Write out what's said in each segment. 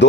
2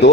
2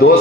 2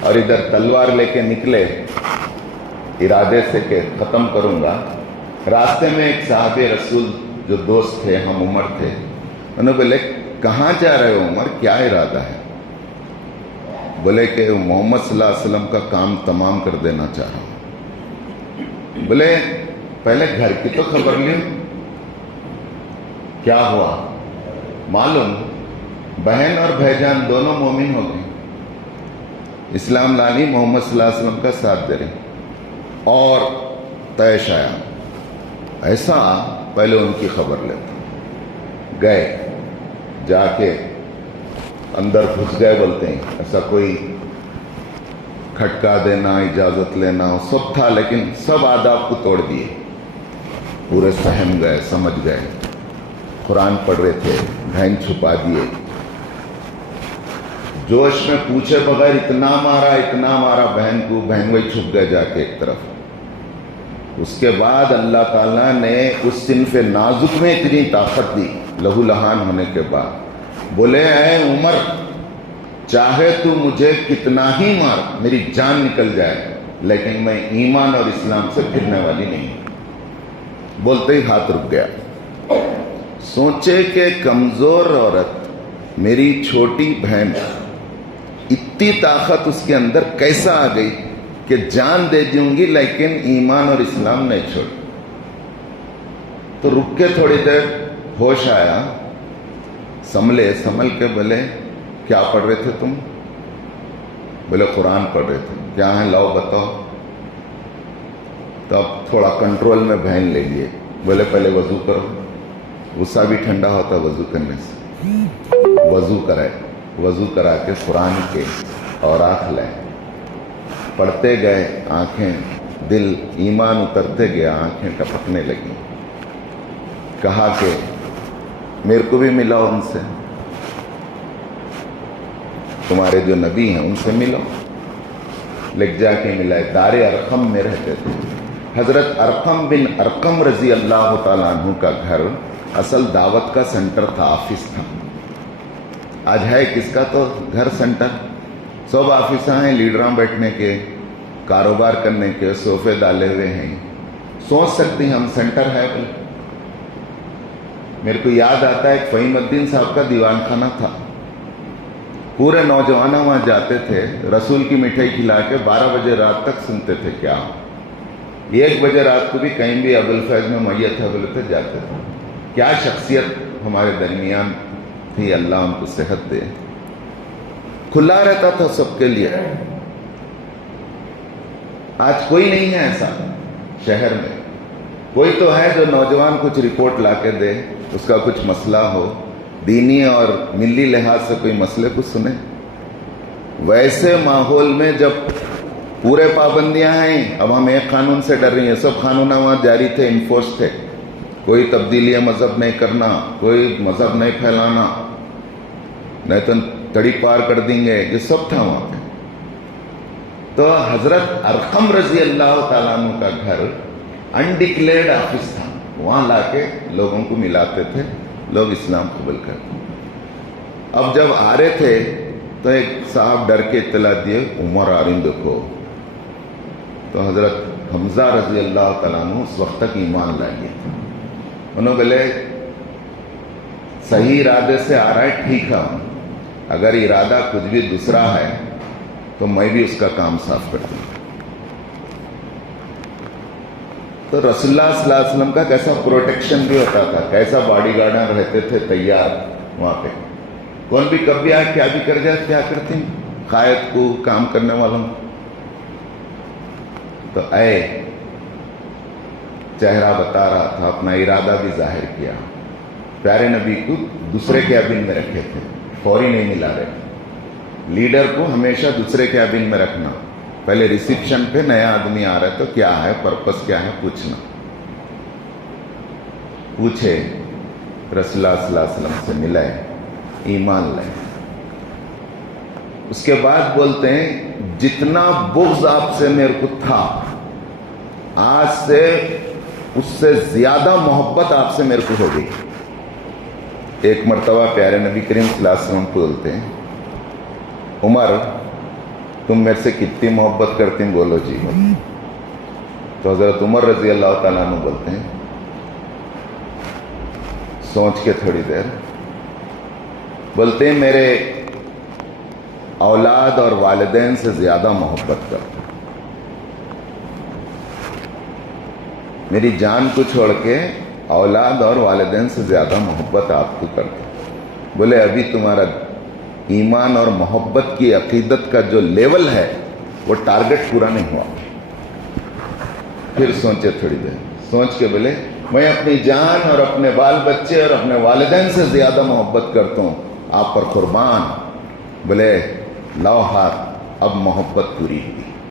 اور ادھر تلوار لے کے نکلے ارادے سے کہ ختم کروں گا. راستے میں ایک صحابی رسول جو دوست تھے، ہم عمر تھے، انہوں نے بولے کہاں جا رہے ہو عمر، کیا ارادہ ہے؟ بولے کہ محمد صلی اللہ علیہ وسلم کا کام تمام کر دینا چاہ رہا ہوں. بولے پہلے گھر کی تو خبر لیں. کیا ہوا؟ معلوم بہن اور بھیجان دونوں مومن ہو گئے، اسلام لانی محمد صلی اللہ علیہ وسلم کا ساتھ دے رہے. اور طیش آیا، ایسا پہلے ان کی خبر لیتے. گئے، جا کے اندر گھس گئے، بولتے ہیں ایسا کوئی کھٹکا دینا، اجازت لینا سب تھا، لیکن سب آداب کو توڑ دیے. پورے سہم گئے، سمجھ گئے. قرآن پڑھ رہے تھے، بہن چھپا دیے. جوش میں پوچھے بغیر اتنا مارا بہن کو، بہن وہی چھپ گئے جا کے ایک طرف. اس کے بعد اللہ تعالیٰ نے اس صنف نازک میں اتنی طاقت دی لہو لہان ہونے کے بعد. بولے اے عمر، چاہے تو مجھے کتنا ہی مار، میری جان نکل جائے، لیکن میں ایمان اور اسلام سے پھرنے والی نہیں. بولتے ہی ہاتھ رک گیا. سوچے کہ کمزور عورت، میری چھوٹی بہن، اتنی طاقت اس کے اندر کیسا آ گئی کہ جان دے دوں گی لیکن ایمان اور اسلام نہیں چھوڑ. تو رک کے تھوڑی دیر ہوش آیا، سنبھل کے بولے کیا پڑھ رہے تھے تم؟ بولے قرآن پڑھ رہے تھے. کیا ہے لاؤ بتاؤ. تو اب تھوڑا کنٹرول میں بہن لے لیے. بولے پہلے وضو کرو. غصہ بھی ٹھنڈا ہوتا وضو کرنے سے. وضو کرائے، وضو کرا کے قرآن کے اوراق لائے، پڑھتے گئے. آنکھیں، دل، ایمان اترتے گیا، آنکھیں ٹپکنے لگی. کہا کہ میرے کو بھی ملاؤ ان سے، تمہارے جو نبی ہیں ان سے ملو. لکھ جا کے ملائے. دار ارقم میں رہتے تھے. حضرت ارقم بن ارقم رضی اللہ تعالیٰ عنہ کا گھر اصل دعوت کا سینٹر تھا، آفس تھا. آج ہے کس کا تو گھر سینٹر، سب آفیساں ہیں، لیڈراں بیٹھنے کے، کاروبار کرنے کے، صوفے ڈالے ہوئے ہیں. سوچ سکتے ہیں ہم سینٹر ہے. میرے کو یاد آتا ہے ایک فہیم الدین صاحب کا دیوان خانہ تھا. پورے نوجوان وہاں جاتے تھے، رسول کی مٹھائی کھلا کے 12 بجے رات تک سنتے تھے. کیا 1 بجے رات کو بھی کہیں بھی ابوالفیض میں میت ہے بولے تھے، جاتے تھے. کیا شخصیت ہمارے درمیان تھی، اللہ ان کو صحت دے. کھلا رہتا تھا سب کے لیے. آج کوئی نہیں ہے ایسا شہر میں. کوئی تو ہے جو نوجوان کچھ رپورٹ لا کے دے، اس کا کچھ مسئلہ ہو، دینی اور ملی لحاظ سے کوئی مسئلے کو سنے. ویسے ماحول میں جب پورے پابندیاں ہیں، اب ہم ایک قانون سے ڈر رہی ہیں. سب قانون وہاں جاری تھے، انفورس تھے. کوئی تبدیلی مذہب نہیں کرنا، کوئی مذہب نہیں پھیلانا، نہیں تو تڑی پار کر دیں گے، یہ سب تھا وہاں پہ. تو حضرت ارقم رضی اللہ تعالیٰ عنہ کا گھر انڈکلیئرڈ آفس تھا. وہاں لا کے لوگوں کو ملاتے تھے، لوگ اسلام قبول کرتے. اب جب آ رہے تھے تو ایک صاحب ڈر کے اطلاع دیے، عمر آ رہی دیکھو. تو حضرت حمزہ رضی اللہ تعالیٰ عنہ اس وقت تک ایمان لائے تھے. انہوں بولے صحیح ارادے سے آ رہا ہے، ٹھیک ہے. اگر ارادہ کچھ بھی دوسرا ہے تو میں بھی اس کا کام صاف کر دوں. تو رسول اللہ صلی اللہ علیہ وسلم کا کیسا پروٹیکشن بھی ہوتا تھا، کیسا باڈی گارڈاں رہتے تھے تیار وہاں پہ. کون بھی کب بھی آئے کیا بھی کر جائے، کیا کرتے ہیں قائد کو، کام کرنے والوں کو. تو اے چہرہ بتا رہا تھا، اپنا ارادہ بھی ظاہر کیا. پیارے نبی کو دوسرے کیبن میں رکھے تھے، فوری نہیں ملا رہے. لیڈر کو ہمیشہ دوسرے کیبن میں رکھنا. پہلے ریسیپشن پہ نیا آدمی آ رہا ہے تو کیا ہے پرپس، کیا ہے پوچھنا. پوچھے، رسول اللہ صلی اللہ علیہ وسلم سے ملے، ایمان لائے. اس کے بعد بولتے ہیں جتنا بغض آپ سے میرے کو تھا، آج سے اس سے زیادہ محبت آپ سے میرے کو ہو گئی. ایک مرتبہ پیارے نبی کریم صلی اللہ علیہ وسلم کو بولتے ہیں عمر تم میرے سے کتنی محبت کرتے ہیں؟ بولو جی. تو حضرت عمر رضی اللہ تعالیٰ عنہ بولتے ہیں سوچ کے تھوڑی دیر، بولتے ہیں میرے اولاد اور والدین سے زیادہ محبت کرتا ہوں. میری جان کو چھوڑ کے اولاد اور والدین سے زیادہ محبت آپ کو کرتا ہوں. بولے ابھی تمہارا ایمان اور محبت کی عقیدت کا جو لیول ہے وہ ٹارگٹ پورا نہیں ہوا. پھر سوچے تھوڑی دیر، سوچ کے بولے میں اپنی جان اور اپنے بال بچے اور اپنے والدین سے زیادہ محبت کرتا ہوں، آپ پر قربان. بولے لاؤ ہاتھ، اب محبت پوری.